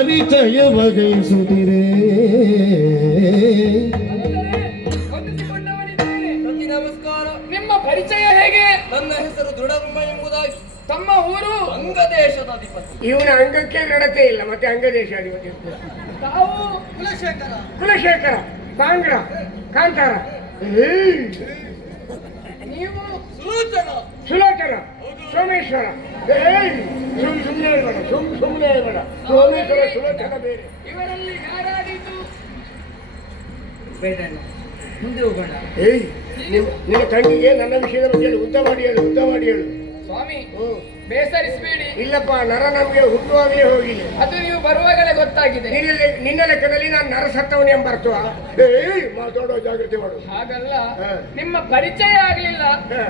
ಪರಿಚಯ ನಮಸ್ಕಾರ ನಿಮ್ಮ ಪರಿಚಯ ಹೇಗೆ? ನನ್ನ ಹೆಸರು ದೃಢಂಬ ಎಂಬುದಾಗಿ. ತಮ್ಮ ಊರು? ಅಂಗದೇಶದ ಅಧಿಪತಿ ಇವನ ಅಂಗಕ್ಕೆ ನಡತೆ ಇಲ್ಲ ಮತ್ತೆ ಅಂಗದೇಶ ಅಧಿಪತಿ ತಾವು ಕುಲಶೇಖರ. ಕುಲಶೇಖರ ಕಾಂಗ್ರ ಕಾಂತಾರ. ನೀವು ಸುಲೋಚನ. ಸುಲೋಚನ. ಸೋಮೇಶ್ವರ. ಏಯ್! ಸುಮ್ ಸುಮ್ಮನೆ ಹೇಳ್ಬೇಡ ಸುಮ್ ಸುಮ್ಮನೆ ಹೇಳ್ಬೇಡ ಸೋಮೇಶ್ವರ ಸುಲೋಚನ ಬೇರೆ. ಇವರಲ್ಲಿ ಯಾರಾದೀತು? ಮುಂದೆ ಹೋಗೋಣ. ಏಯ್ ನಿಮ್ಮ ನಿನ್ನ ತಂಗಿಗೆ ನನ್ನ ವಿಷಯದ ಬಗ್ಗೆ ಹೇಳು. ಉದ್ದ ಮಾಡಿ ಹೇಳು ಉದ್ದ ಮಾಡಿ ಹೇಳು. ಸ್ವಾಮಿ. ಬೇಸರಿಸಬೇಡಿ ಇಲ್ಲಪ್ಪ ನರ ನಮಗೆ ಹುಟ್ಟುವಾಗಲೇ ಹೋಗಿಲ್ಲ ಅದು ನೀವು ಬರುವಾಗಲೇ ಗೊತ್ತಾಗಿದೆ. ನಿನ್ನ ನಿನ್ನ ಲೆಕ್ಕದಲ್ಲಿ ನಾನು ನರ ಸತ್ತವನೇ ಎಂಬರ್ಥ. ಏಯ್ ಮಾತಾಡೋ ಜಾಗ್ರತೆ ಮಾಡು. ಹಾಗಲ್ಲ. ನಿಮ್ಮ ಪರಿಚಯ ಆಗಲಿಲ್ಲ.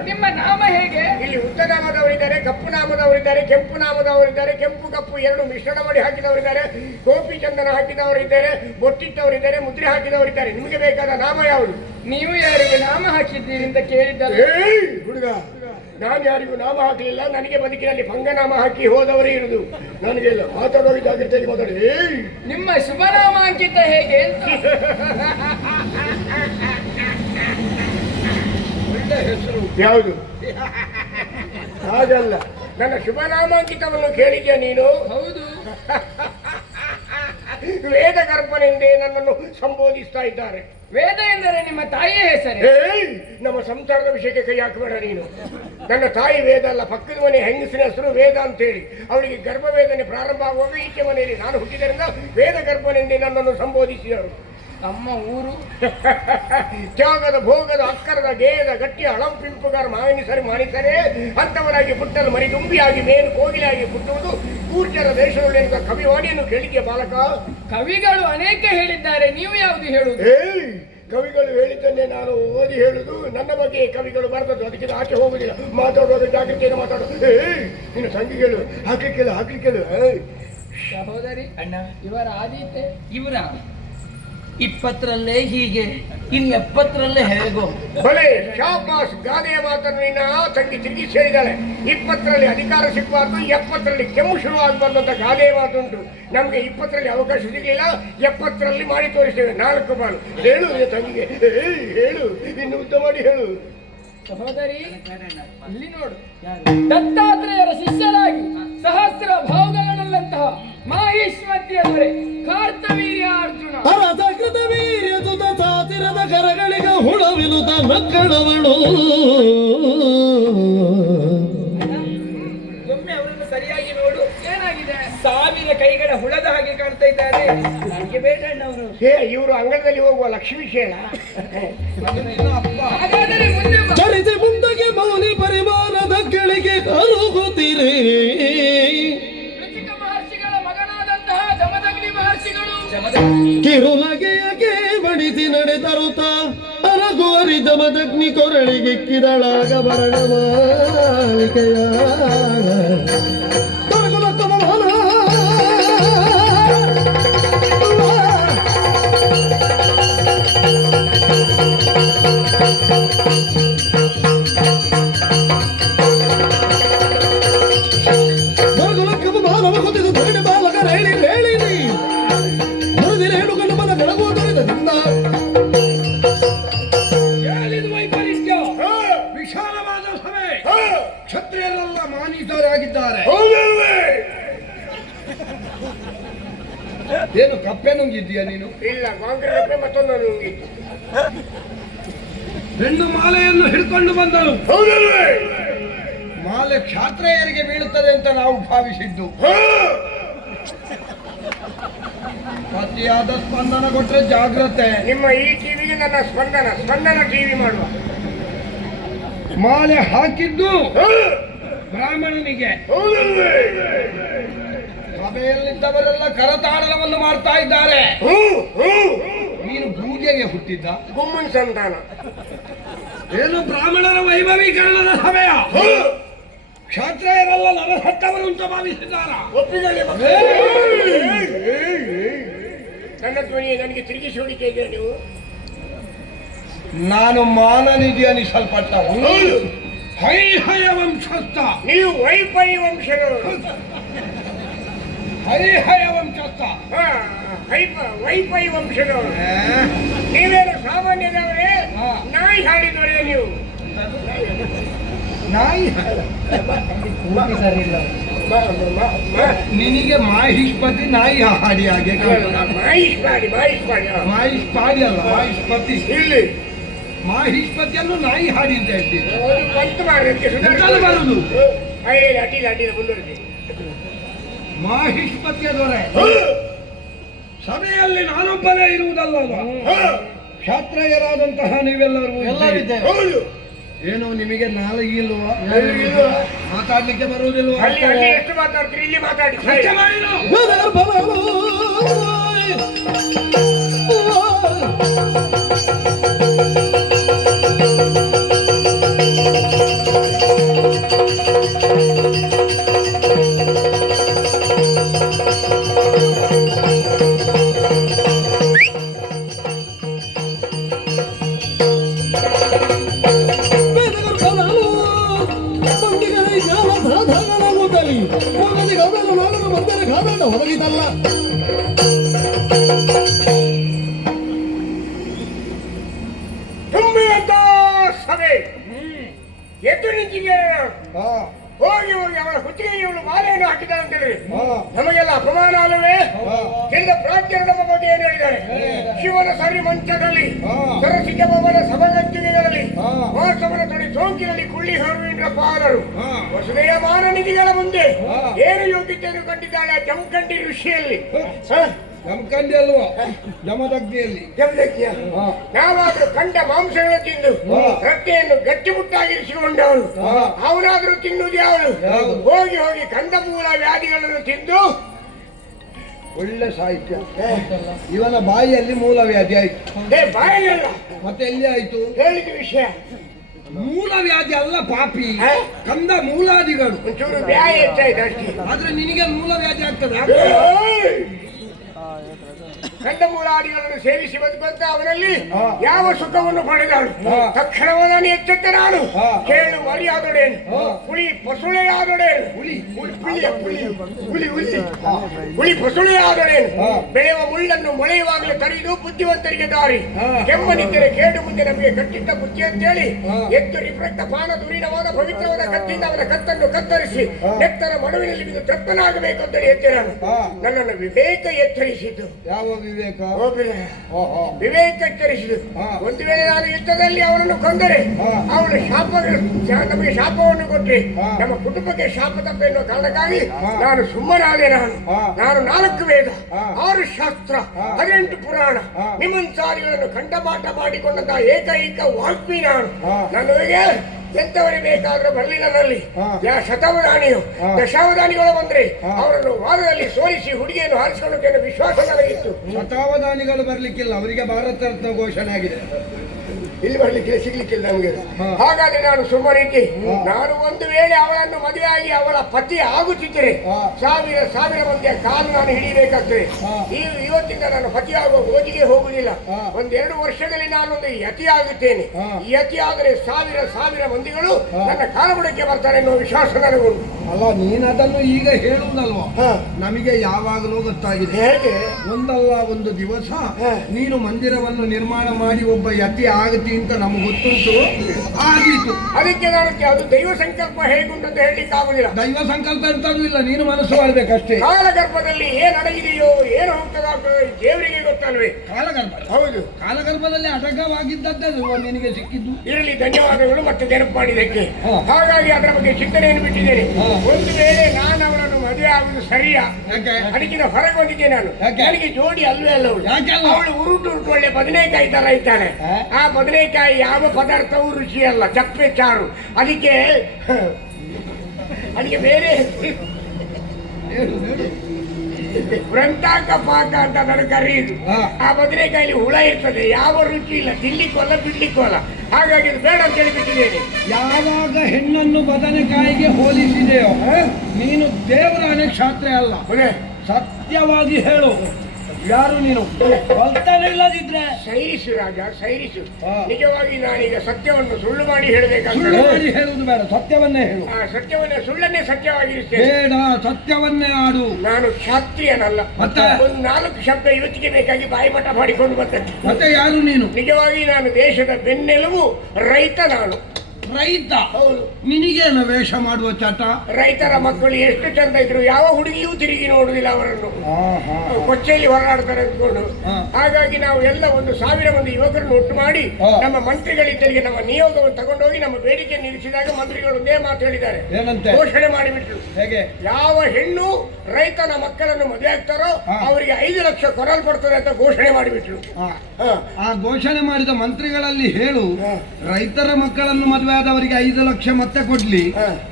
ನಿಮ್ಮ ನಾಮ ಹೇಗೆ? ಇಲ್ಲಿ ಉದ್ದ ನಾಮದವರಿದ್ದಾರೆ ಕಪ್ಪು ನಾಮದವರಿದ್ದಾರೆ ಕೆಂಪು ನಾಮದವರಿದ್ದಾರೆ ಕೆಂಪು ಕಪ್ಪು ಎರಡು ಮಿಶ್ರಣ ಮಾಡಿ ಹಾಕಿದವರಿದ್ದಾರೆ ಗೋಪಿ ಚಂದನ ಹಾಕಿದವರಿದ್ದಾರೆ ಬೊಟ್ಟಿಟ್ಟವರಿದ್ದಾರೆ ಮುದ್ರೆ ಹಾಕಿದವರಿದ್ದಾರೆ ನಿಮಗೆ ಬೇಕಾದ ನಾಮ ಯಾವುದು? ನೀವು ಯಾರಿಗೆ ನಾಮ ಹಾಕಿದ್ದೀರಿ ಅಂತ ಕೇಳಿದ್ದಲ್ಲ. ಏಯ್ ಹುಡುಗ. ನಾನು ಯಾರಿಗೂ ನಾಮ ಹಾಕಲಿಲ್ಲ ನನಗೆ ಬದುಕಿನಲ್ಲಿ ಪಂಗನಾಮ ಹಾಕಿ ಹೋದವರೇ ಇರುದು. ನನಗೆ ಇಲ್ಲ ಮಾತಾಡೋ ಜಾಗ್ರತೆಯಲ್ಲಿ ಮಾತಾಡಿ. ನಿಮ್ಮ ಶುಭನಾಮ ಅಂಕಿತ ಹೇಗೆ ಹೆಸರು. ಯಾವುದು? ಹಾಗಲ್ಲ. ನನ್ನ ಶುಭನಾಮಾಂಕಿತವನ್ನು ಕೇಳಿದ್ಯಾ ನೀನು? ಹೌದು. ವೇದ ಗರ್ಭನೆಂದೇ ನನ್ನನ್ನು ಸಂಬೋಧಿಸ್ತಾ ಇದ್ದಾರೆ. ವೇದ ಎಂದರೆ ನಿಮ್ಮ ತಾಯಿಯ ಹೆಸರು. ಏಯ್ ನಮ್ಮ ಸಂಸಾರದ ವಿಷಯಕ್ಕೆ ಕೈ ಹಾಕಬೇಡ ನೀನು. ನನ್ನ ತಾಯಿ ವೇದ ಅಲ್ಲ ಪಕ್ಕದ ಮನೆ ಹೆಂಗಸಿನ ಹೆಸರು ವೇದ ಅಂತೇಳಿ. ಅವಳಿಗೆ ಗರ್ಭವೇದನೆ ಪ್ರಾರಂಭ ಆಗುವಾಗ ಈಚೆ ಮನೆಯಲ್ಲಿ ನಾನು ಹುಟ್ಟಿದ್ದರಿಂದ ವೇದ ಗರ್ಭನೆಂದೇ ನನ್ನನ್ನು ಸಂಬೋಧಿಸಿದರು. ತಮ್ಮ ಊರು. ತ್ಯಾಗದ ಭೋಗದ ಅಕ್ಕರದ ಗೇಯದ ಗಟ್ಟಿಯ ಹಳಂಪಿಂಪುಗಾರ ಮಾನಿಸರಿ ಮಾನಿಸರೆ ಅಂತವರಾಗಿ ಪುಟ್ಟಲು ಮರಿದುಂಬಿಯಾಗಿ ಮೇನು ಕೋಗಿಲಾಗಿ ಪುಟ್ಟುವುದು ಕೂರ್ಜರ ದೇಶದಲ್ಲಿ ಕವಿವಾಣಿಯನ್ನು ಕೇಳಿಕೆ ಬಾಲಕ? ಕವಿಗಳು ಅನೇಕ ಹೇಳಿದ್ದಾರೆ ನೀವು ಯಾವುದು ಹೇಳುವುದು? ಕವಿಗಳು ಹೇಳಿದ್ದನ್ನೇ ನಾನು ಓದಿ ಹೇಳುದು ನನ್ನ ಬಗ್ಗೆ ಕವಿಗಳು ಬರ್ತದ್ದು ಅದಕ್ಕೆ ಆಚೆ ಹೋಗುದಿಲ್ಲ. ಮಾತಾಡೋದು ಜಾಗ್ರತೆಯಿಂದ ಮಾತಾಡೋ ಏಯ್ ನಿನ್ನ ಸಂಗಿಗಳು ಕೇಳು ಹಾಕಿ ಕೇಳು ಸಹೋದರಿ ಅಣ್ಣ. ಇವರ ಆದಿತ್ಯ. ಇವರ ಇಪ್ಪತ್ತರಲ್ಲೇ ಹೀಗೆ ಇನ್ನು ಎಪ್ಪತ್ತರಲ್ಲೇ ಹೇಗೋ. ಬಲೆ ಶಾಬಾಸ್ ಗಾದೆಯ ಮಾತನ್ನು ನಿನ್ನ ತಂಗಿ ತಿರುಗಿ ಸೇರಿದಾಳೆ. ಇಪ್ಪತ್ತರಲ್ಲಿ ಅಧಿಕಾರ ಸಿಗಬಾರ್ದು ಎಪ್ಪತ್ತರಲ್ಲಿ ಕೆಮ್ಮು ಶುರುವಾಗಬಾರ್ದು ಅಂತ ಗಾದೆಯ ಮಾತುಂಟು. ನಮಗೆ ಇಪ್ಪತ್ತರಲ್ಲಿ ಅವಕಾಶ ಸಿಗಲಿಲ್ಲ ಎಪ್ಪತ್ತರಲ್ಲಿ ಮಾಡಿ ತೋರಿಸ್ತೇವೆ. ನಾಲ್ಕು ಬಾಳು. ಹೇಳು ತಂಗಿಗೆ. ಹೇಳು. ಇನ್ನು ಉದ್ದ ಮಾಡಿ ಹೇಳು. ಸಹೋದರಿ ಇಲ್ಲಿ ನೋಡು. ದತ್ತಾತ್ರೇಯರ ಶಿಷ್ಯರಾಗಿ ಸಹಸ್ರ ಭಾವಗಳನ್ನುಳ್ಳಂತಹ ಮಾಹಿಷ್ಮತಿಯ ದೊರೆ ಕಾರ್ತವೀರ್ಯ ಅರ್ಜುನ. ಅರಸಕೃತ ವೀರ್ಯ ತುತ ಸಾತಿರದ ಕರಗಳಿಗೆ ಹುಳವಿನುತ ಮಕ್ಕಳವಳು. ಒಮ್ಮೆ ಅವರನ್ನು ಸರಿಯಾಗಿ ನೋಡು. ಏನಾಗಿದೆ? ಸಾವಿರ ಕೈಗಳ ಹುಳದ ಹಾಗೆ ಕಾಣ್ತಾ ಇದ್ದಾರೆ. ನನಗೆ ಬೇಡ ಅವರು ಹೇ ಇವರು ಅಂಗಳದಲ್ಲಿ ಹೋಗುವ ಲಕ್ಷ್ಮೀ ಶೇಲ ಹಾಗಾದರೆ ಮುಂದೆ ಬಾ. ಚರಿತೆ ಮುಂದಕ್ಕೆ ಮೌನಿ ಪರಿಮಾಣದ ಕೆಳಗೆ ಕರುಗುತ್ತೀರಿ ಕಿರುಲಗೆಯಗೆ ಬಡಿಸಿ ನಡೆದರುತ್ತ ಅರಗು ದಮದಗ್ನಿ ಮದಗ್ನಿ ಕೊರಳಿಗೆಕ್ಕಿದಳಾಗ ಬರಣ ಮಾನಿತರಾಗಿದ್ದಾರೆ ಏನು ಕಪ್ಪೆ ನುಂಗಿದ್ದೀಯ ನೀನು? ಇಲ್ಲ ಕಾಂಕ್ರೀಟ್ ಮತ್ತೊಂದು ನುಂಗಿತ್ತು. ಹೆಣ್ಣು ಮಾಲೆಯನ್ನು ಹಿಡ್ಕೊಂಡು ಬಂದನು ಮಾಲೆ ಕ್ಷಾತ್ರೆಯರಿಗೆ ಬೀಳುತ್ತದೆ ಅಂತ ನಾವು ಭಾವಿಸಿದ್ದು. ಅತಿಯಾದ ಸ್ಪಂದನ ಕೊಟ್ಟರೆ ಜಾಗ್ರತೆ. ನಿಮ್ಮ ಈ ಟಿವಿಗೆ ನನ್ನ ಸ್ಪಂದನ ಸ್ಪಂದನ ಟಿವಿ ಮಾಡುವ. ಮಾಲೆ ಹಾಕಿದ್ದು. ಬ್ರಾಹ್ಮಣನಿಗೆ ಸಭೆಯಲ್ಲಿದ್ದವರೆಲ್ಲ ಕರತಾಡನವನ್ನು ಮಾಡ್ತಾ ಇದ್ದಾರೆ. ನೀನು ಪೂಜೆಗೆ ಹುಟ್ಟಿದ್ದ? ಗುಮ್ಮನ್ ಸಂತಾನ. ಏನು ಬ್ರಾಹ್ಮಣರ ವೈಭವೀಕರಣದ ಸಭೆಯ? ಕ್ಷಾತ್ರೆಯರೆಲ್ಲ ನರಹಟ್ಟವರು ಅಂತ ಭಾವಿಸಿದ್ದಾರ ನನ್ನ ಧ್ವನಿ ನನಗೆ ತಿರುಗಿಸಿ ಹೊಡಿಕೆ ಇದೆ ನೀವು? ನಾನು ಮಾನನಿಧಿ ಅನಿಸಲ್ಪಟ್ಟವು ಹೈ ಹಯ ವಂಶಸ್ಥ ನೀವು ವೈಫೈ ವಂಶರು. ಹೈಹಯ ವಂಶಸ್ಥ ಹಾ, ಹೈಪ ವೈಫೈ ವಂಶದವರು? ನೀವೇನು ಸಾಮಾನ್ಯದವರೇ. ನಾಯಿ ಹಾಡಿದವರೇ ನೀವು. ನಾಯಿ ಸರಿಯಿಲ್ಲ ನಿನಗೆ ಮಾಹಿಷ್ಪತಿ ನಾಯಿ ಹಾಡಿ ಹಾಗೆ ಮಾಹಿಷ್ ಮಾಡಿ ಮಾಹಿಷ್ ಮಾಡಿ ಮಾಹಿಷ್ ಪಾಡಿ ಅಲ್ಲ ಮಾಹಿಷ್ಪತಿ ಇಲ್ಲಿ. ಮಾಹಿಷ್ಪತಿಯನ್ನು ನಾಯಿ ಹಾಡಿ ಅಂತ ಹೇಳ್ತೀವಿ ಒಂದು ಬಂತು ಮಾಡೋದಕ್ಕೆ ಎಂತಲ್ಲ ಬರುದು? ಅಯ್ಯ ಅಡ್ಡಿಲ್ಲ ಅಡ್ಡಿಲ್ಲ ಮುಂದುವರಿಸಿ ಮಾಹಿಷ್ಪತಿಯ ದೊರೆ ಸಭೆಯಲ್ಲಿ ನಾನೊಬ್ಬನೇ ಇರುವುದಲ್ಲ? ಕ್ಷಾತ್ರಯರಾದಂತಹ ನೀವೆಲ್ಲರೂ. ಹೌದು. ಏನು ನಿಮಗೆ ನಾಲಿಗೆ ಇಲ್ವಾ? ಮಾತಾಡ್ಲಿಕ್ಕೆ ಬರುವುದಿಲ್ವಾ? ಅಲ್ಲಿ ಅಲ್ಲಿ ಎಷ್ಟು ಮಾತಾಡ್ತೀರಿ ಇಲ್ಲಿ ಮಾತಾಡಿ. ಒದಗಿತಲ್ಲ ತುಂಬಿದಂತ ಸಭೆ ಎದ್ದು ನಿಂತಿದ್ದೇನೆ ಹಾ, ಹೋಗಿ ಹೋಗಿ ಅವರ ಹುಟ್ಟಿಗೆ ಇವಳು ಮಾಲೆಯನ್ನು ಹಾಕಿದ್ದಾಳೆ ಅಂತ ಹೇಳಿ ನಮಗೆಲ್ಲ ಅಪಮಾನ ಅಲ್ಲವೇ? ಕೇಂದ್ರ ಪ್ರಾಚ್ಯರು ನಮ್ಮ ಬಗ್ಗೆ ಏನು ಹೇಳಿದ್ದಾರೆ? ಶಿವನ ಸರಿ ಮಂಚದಲ್ಲಿ ಹಾ. ಸರಸಿಕ ಭವನ ಸಭಗತ್ತಿಗೆಗಳಲ್ಲಿ ಹಾ. ವಾಸವನ ತೊಡೆ ಸೋಂಕಿನಲ್ಲಿ ಕುಳ್ಳಿ ಹರುವಿಂದ್ರ ಪಾದರು. ವಸುದೆಯ ಮುಂದೆ ಏನು ಯೋಗ್ಯತೆಯನ್ನು ಕಂಡಿದ್ದಾಳೆ? ಜಮಖಂಡಿ ಋಷಿಯಲ್ಲಿ? ಜಮಖಂಡಿ ಅಲ್ವಾ? ಜಮದಗ್ನಿಯಲ್ಲಿ. ಯಾವಾಗಲೂ ಕಂಡ ಮಾಂಸಗಳು ತಿಂದು ರಟ್ಟೆಯನ್ನು ಗಟ್ಟಿಮುಟ್ಟಾಗಿರಿಸಿಕೊಂಡವನು. ಅವನಾದ್ರೂ ತಿನ್ನುವುದು ಯಾವಳು ಹೋಗಿ ಹೋಗಿ ಕಂದಮೂಲ ವ್ಯಾಧಿಗಳನ್ನು ತಿಂದು ಒಳ್ಳೆ ಸಾಹಿತ್ಯ. ಇವನ ಬಾಯಿಯಲ್ಲಿ ಮೂಲ ವ್ಯಾಧಿ ಆಯ್ತು. ಏ ಬಾಯಿಲ್ಲ ಮತ್ತೆ ಎಲ್ಲಿ ಆಯ್ತು? ಹೇಳಿದ ವಿಷಯ. ಮೂಲ ವ್ಯಾಧಿ ಅಲ್ಲ ಪಾಪಿ? ಕಂದ ಮೂಲಾದಿಗಳು ಒಂಚೂರು ವ್ಯಾಯ ಹೆಚ್ಚಾಯ್ತು ಅಷ್ಟೇ ಆದ್ರೆ ನಿನಗೆ ಮೂಲ ವ್ಯಾಧಿ ಆಗ್ತದೆ ಏಯ್! ಕಂದಮೂಲಾದಿಗಳನ್ನು ಸೇವಿಸಿ ಬದುಕಂತ ಅವನಲ್ಲಿ. ಯಾವ ಸುಖವನ್ನು ಪಡೆದಳು. ತಕ್ಷಣವನ್ನ ಎಚ್ಚೆತ್ತ ನಾನು. ಕೇಳು ಮರಿಯಾದೊಡೆ ಹಾ. ಹುಳಿ ಪಸುಳೆಯಾದೊಡೇನು ಹುಳಿ ಫಸುಳಿ ಹಾ. ಬೆಳೆಯುವ ಮುಳ್ಳನ್ನು ಮೊಳೆಯುವಾಗಲೇ ತರಿದು ಬುದ್ಧಿವಂತರಿಗೆ ದಾರಿ ಕೆಮ್ಮನಿದ್ದರೆ ಕೇಡು ಮುಂದೆ ನಮಗೆ ಕಟ್ಟಿಟ್ಟ ಬುದ್ಧಿ ಅಂತೇಳಿ. ಎತ್ತು ರಿಫ್ರಕ್ತ ಪಾನ ದುರಿನವಾದ ಪವಿತ್ರವಾದ ಕತ್ತಿಯಿಂದ ಅವನ ಕತ್ತನ್ನು ಕತ್ತರಿಸಿ. ನೆತ್ತರ ಮಡುವಿನಲ್ಲಿ ಬಿದ್ದು ತೃಪ್ತನಾಗಬೇಕು ಅಂತೇಳಿ ಎತ್ತಿ ನನ್ನನ್ನು ವಿವೇಕ ಎಚ್ಚರಿಸಿದ್ದು ಯಾವ ವಿವೇಕ. ವಿವೇಕ ಎಚ್ಚರಿಸಿದ್ದು. ಒಂದು ವೇಳೆ ನಾನು ಯುದ್ಧದಲ್ಲಿ ಅವನನ್ನು ಕೊಂದರೆ. ಅವನು ಶಾಪ ನಮಗೆ ಶಾಪವನ್ನು ಕೊಟ್ಟರೆ ನಮ್ಮ ಕುಟುಂಬಕ್ಕೆ ಶಾಪ ತಪ್ಪ ಎನ್ನುವ ಕಾರಣಕ್ಕಾಗಿ ನಾನು ಸುಮ್ಮನಾದೆ ನಾನು ನಾನು ನಾಲ್ಕು ವೇದ ಆರು ಶಾಸ್ತ್ರ. ಹದಿನೆಂಟು ಪುರಾಣ ನಿಮ್ಮಂಚಾರಿಗಳನ್ನು ನಿಮ್ಮಂಸಾರಿಗಳನ್ನು ಕಂಠಪಾಠ ಮಾಡಿಕೊಂಡಂತಹ ಏಕೈಕ ವಾಲ್ಮಿ ನಾನು. ನನಗೆ ಎಂತವರೇ ಬೇಕಾದ್ರೂ ಬರಲಿ ನನ್ನಲ್ಲಿ ಯಾ ಶತಾವಧಾನಿಯು. ದಶಾವಧಾನಿಗಳು ಬಂದ್ರೆ ಅವರನ್ನು ವಾದದಲ್ಲಿ ಸೋಲಿಸಿ ಹುಡುಗಿಯನ್ನು ಹಾರಿಸಿಕೊಂಡು ವಿಶ್ವಾಸ ನನಗಿತ್ತು. ಶತಾವಧಾನಿಗಳು ಬರ್ಲಿಕ್ಕಿಲ್ಲ ಅವರಿಗೆ ಭಾರತ ರತ್ನ ಘೋಷಣೆ ಆಗಿದೆ. ಇಲ್ಲಿ ಬರ್ಲಿಕ್ಕೆ ಸಿಗ್ಲಿಕ್ಕಿಲ್ಲ ನಮಗೆ ಹಾಗಾಗಿ ಹಾಗಾದ್ರೆ ನಾನು ಸುಮ್ಮನಿದ್ದೆ. ನಾನು ಒಂದು ವೇಳೆ ಅವಳನ್ನು ಮದುವೆಯಾಗಿ ಅವಳ ಪತಿ ಆಗುತ್ತಿದ್ದರೆ. ಸಾವಿರ ಸಾವಿರ ಮಂದಿಯ ಕಾಲು ನಾನು ಹಿಡಿಯಬೇಕಾಗ್ತದೆ. ಈ ಇವತ್ತಿಂದ ನಾನು ಪತಿ ಆಗುವ ಓದಿಗೆ ಹೋಗುದಿಲ್ಲ ಒಂದೆರಡು ವರ್ಷದಲ್ಲಿ ನಾನೊಂದು ಯತಿ ಆಗುತ್ತೇನೆ ಈ ಯತಿ ಆದರೆ ಸಾವಿರ ಸಾವಿರ ಮಂದಿಗಳು. ನನ್ನ ಕಾಲಬುಡಕ್ಕೆ ಬರ್ತಾರೆ ಎನ್ನುವ ವಿಶ್ವಾಸ ನನಗುಂಟು ಅಲ್ಲ ನೀನು ಅದನ್ನು ಈಗ ಹೇಳುವುದಲ್ವಾ. ನಮಗೆ ಯಾವಾಗಲೂ ಗೊತ್ತಾಗಿದೆ ಹೇಗೆ ಒಂದಲ್ಲ ಒಂದು ದಿವಸ. ನೀನು ಮಂದಿರವನ್ನು ನಿರ್ಮಾಣ ಮಾಡಿ ಒಬ್ಬ ಯತಿ ಆಗತಿ ಅಂತ ನಮ್ಗೆ ಗೊತ್ತುಂಟು. ಆಗಿತ್ತು. ಅದಕ್ಕೆ ನಾನು ಅದು ದೈವ ಸಂಕಲ್ಪ ಹೇಗುಂಟು ಅಂತ ಹೇಳಲಿಕ್ಕೆ ಆಗುದಿಲ್ಲ. ದೈವ ಸಂಕಲ್ಪ ಅಂತ ಇಲ್ಲ ನೀನು ಮನಸ್ಸು ಮಾಡ್ಬೇಕಷ್ಟೇ. ಕಾಲಗರ್ಭದಲ್ಲಿ ಏನ್ ಅಡಗಿದೆಯೋ ಏನು ಹೋಗ್ತದೆ ದೇವರಿಗೆ ಗೊತ್ತಲ್ವೇ? ಕಾಲಗರ್ಭ. ಹೌದು. ಕಾಲಗರ್ಭದಲ್ಲಿ ಅಡಗವಾಗಿದ್ದದ್ದು ನಿನಗೆ ಸಿಕ್ಕಿದ್ದು. ಇರಲಿ ಧನ್ಯವಾದಗಳು ಮತ್ತೆ ನೆನಪು ಮಾಡಿದ್ದಕ್ಕೆ. ಹಾಗಾಗಿ ಅದರ ಬಗ್ಗೆ ಚಿಂತನೆಯನ್ನು ಬಿಟ್ಟಿದ್ದೇನೆ. ಒಂದು ವೇಳೆ ನಾನು ಅವಳನ್ನು ಮದುವೆ ಆಗುದು ಸರಿಯಾ? ಅದಕ್ಕಿಂತ ಹೊರಗೆ ಹೋಗಿದ್ದೆ ನಾನು? ನನಗೆ ಜೋಡಿ ಅಲ್ವೇ ಅಲ್ಲ ಅವಳು. ಉರುಟು ಉರುಟು ಒಳ್ಳೆ ಬದನೆಕಾಯಿ ತರ ಇದ್ದಾಳೆ? ಆ ಬದನೆಕಾಯಿ ಯಾವ ಪದಾರ್ಥವೂ ರುಚಿ ಅಲ್ಲ ಚಪ್ಪೆ ಚಾರು. ಅದಕ್ಕೆ ಅದಕ್ಕೆ ಬೇರೆ. ವೃಂತಾಕ ಪಾಕ ಅಂತ ನನಗೆ ಕರೆಯುದು. ಆ ಬದನೆಕಾಯಲ್ಲಿ ಹುಳ ಇರ್ತದೆ ಯಾವ ರುಚಿ ಇಲ್ಲ. ತಿನ್ಲಿಕ್ಕೋಲ್ಲ ಬಿಡ್ಲಿಕ್ಕೋಲ್ಲ ಹಾಗಾಗಿ ಇದು ಬೇಡ ಅಂತ ಹೇಳಿಬಿಟ್ಟಿದ್ದೇನೆ ಯಾವಾಗ ಹೆಣ್ಣನ್ನು ಬದನೆಕಾಯಿಗೆ ಹೋಲಿಸಿದೆಯೋ ನೀನು ದೇವರ ಕ್ಷಾತ್ರ ಅಲ್ಲ? ಸತ್ಯವಾಗಿ ಹೇಳು. ಯಾರು ನೀನು? ಇಲ್ಲದಿದ್ರೆ? ಸೈರಿಸು ರಾಜ ಸೈರಿಸು. ನಿಜವಾಗಿ ನಾನೀಗ ಸತ್ಯವನ್ನು ಸುಳ್ಳು ಮಾಡಿ ಹೇಳಬೇಕು ಸುಳ್ಳು ಮಾಡಿ ಹೇಳುವುದು ಬೇಡ ಸತ್ಯವನ್ನೇ ಹೇಳು. ಆ ಸತ್ಯವನ್ನೇ ಸುಳ್ಳನ್ನೇ ಸತ್ಯವಾಗಿರುತ್ತೇನೆ. ಬೇಡ ಸತ್ಯವನ್ನೇ ಆಡು. ನಾನು ಕ್ಷಾತ್ರಿಯನಲ್ಲ. ಮತ್ತೆ? ಒಂದು ನಾಲ್ಕು ಶಬ್ದ ಇವತ್ತಿಗೆ ಬೇಕಾಗಿ ಬಾಯಿಮಠ ಮಾಡಿಕೊಂಡು ಬರ್ತೇನೆ ಮತ್ತೆ ಯಾರು ನೀನು? ನಿಜವಾಗಿ ನಾನು ದೇಶದ ಬೆನ್ನೆಲುಬು ರೈತ ನಾನು. ರೈತ. ಹೌದು. ನಿನಗೇನು ವೇಷ ಮಾಡುವ ಚಟ? ರೈತರ ಮಕ್ಕಳು ಎಷ್ಟು ಚಂದ ಇದ್ರು ಯಾವ ಹುಡುಗಿಯೂ ತಿರುಗಿ ನೋಡುದಿಲ್ಲ ಅವರನ್ನು. ಕೊಚ್ಚೆಯಲ್ಲಿ ಹೊರಡಾಡ್ತಾರೆ ಅಂದ್ಕೊಂಡು. ಹಾಗಾಗಿ ನಾವು ಎಲ್ಲ ಒಂದು ಸಾವಿರ ಮಂದಿ ಯುವಕರನ್ನು ಒಟ್ಟು ಮಾಡಿ. ನಮ್ಮ ಮಂತ್ರಿಗಳಿದ್ದರಿಗೆ ನಮ್ಮ ನಿಯೋಗವನ್ನು ತಗೊಂಡೋಗಿ ನಮ್ಮ ಬೇಡಿಕೆ ನಿಲ್ಲಿಸಿದಾಗ ಮಂತ್ರಿಗಳು ಒಂದೇ ಮಾತು ಹೇಳಿದ್ದಾರೆ. ಘೋಷಣೆ ಮಾಡಿಬಿಟ್ರು. ಹೇಗೆ? ಯಾವ ಹೆಣ್ಣು ರೈತನ ಮಕ್ಕಳನ್ನು ಮದುವೆ ಆಗ್ತಾರೋ ಅವರಿಗೆ ಐದು ಲಕ್ಷ ಕೊರಲ್ಪಡ್ತದೆ ಅಂತ ಘೋಷಣೆ ಮಾಡಿಬಿಟ್ರು. ಆ ಘೋಷಣೆ ಮಾಡಿದ ಮಂತ್ರಿಗಳಲ್ಲಿ ಹೇಳು ರೈತರ ಮಕ್ಕಳನ್ನು ಮದುವೆ ಆದವರಿಗೆ ಐದು ಲಕ್ಷ ಮತ್ತೆ ಕೊಡ್ಲಿ.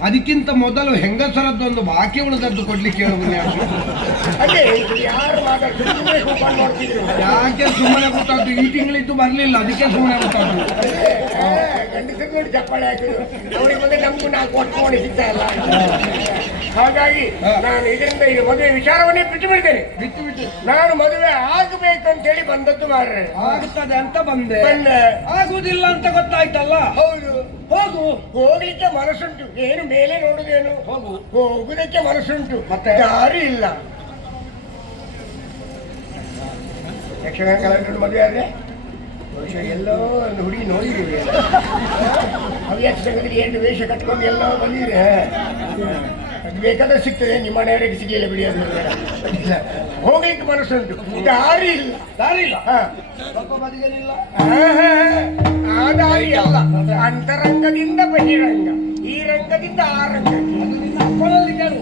ಅದಕ್ಕಿಂತ ಮೊದಲು ಹೆಂಗಸರದ್ದೊಂದು ಬಾಕಿ ಉಳಿದದ್ದು ಕೊಡ್ಲಿಕ್ಕೆ ಹೇಳು ಯಾಕೆ ಸುಮ್ಮನೆ ಗೊತ್ತಾದ್ದು ಈ ತಿಂಗಳಿದ್ದು ಬರ್ಲಿಲ್ಲ ಅದಕ್ಕೆ ಸುಮ್ಮನೆ ಗೊತ್ತಾದ್ದು ಅವರಿಗೆ ಹಾಗಾಗಿ ನಾನು ಇದರಿಂದ ಈ ಮದುವೆ ವಿಚಾರವನ್ನೇ ಬಿಟ್ಟು ಬಿಡ್ತೇನೆ. ಬಿಟ್ಟು ಬಿಟ್ಟು. ನಾನು ಮದುವೆ ಆಗಬೇಕಂತೇಳಿ ಬಂದದ್ದು ಮಾಡ್ರೆ ಆಗುತ್ತದೆ ಅಂತ ಬಂದೆ. ಬಂದೆ. ಆಗುದಿಲ್ಲ ಅಂತ ಗೊತ್ತಾಯ್ತಲ್ಲ? ಹೌದು. ಹೋಗು. ಹೋಗ್ಲಿಕ್ಕೆ ಮನಸ್ಸುಂಟು. ಏನು ಮೇಲೆ ನೋಡುದೇನು? ಹೋಗು. ಹೋಗುದಕ್ಕೆ ಮನಸ್ಸುಂಟು. ಮತ್ತೆ? ಯಾರು ಇಲ್ಲ. ಯಕ್ಷಗಾನ ಕಲಾವಿದರು ಮದುವೆ ಆದ್ರೆ ಬಹುಶಃ ಎಲ್ಲೋ ಒಂದು ಹುಡುಗಿ ನೋಡಿದ್ದೀವಿ. ಹವ್ಯಾಸ ಸಂಘದಲ್ಲಿ ಎರಡು ವೇಷ ಕಟ್ಕೊಂಡು ಎಲ್ಲೋ ಬಂದಿದೆ. ಬೇಕಾದ್ರೆ ಸಿಗ್ತದೆ, ನಿಮ್ಮ ಮನೆಯವರಿಗೆ ಸಿಗಲಿಲ್ಲ ಬಿಡಿ ಅದು ಇಲ್ಲ. ಹೋಗ್ಲಿಕ್ಕೆ ಮನಸ್ಸುಂಟು. ದಾರಿ ಇಲ್ಲ. ದಾರಿ ಇಲ್ಲ. ದಾರಿ ಅಲ್ಲ. ಅಂತರಂಗದಿಂದ ಬಹಿರಂಗ. ಈ ರಂಗದಿಂದ ಆ ರಂಗ ಅದು ನಿನ್ನ ಅಪ್ಪನಲ್ಲಿ ಕೇಳು.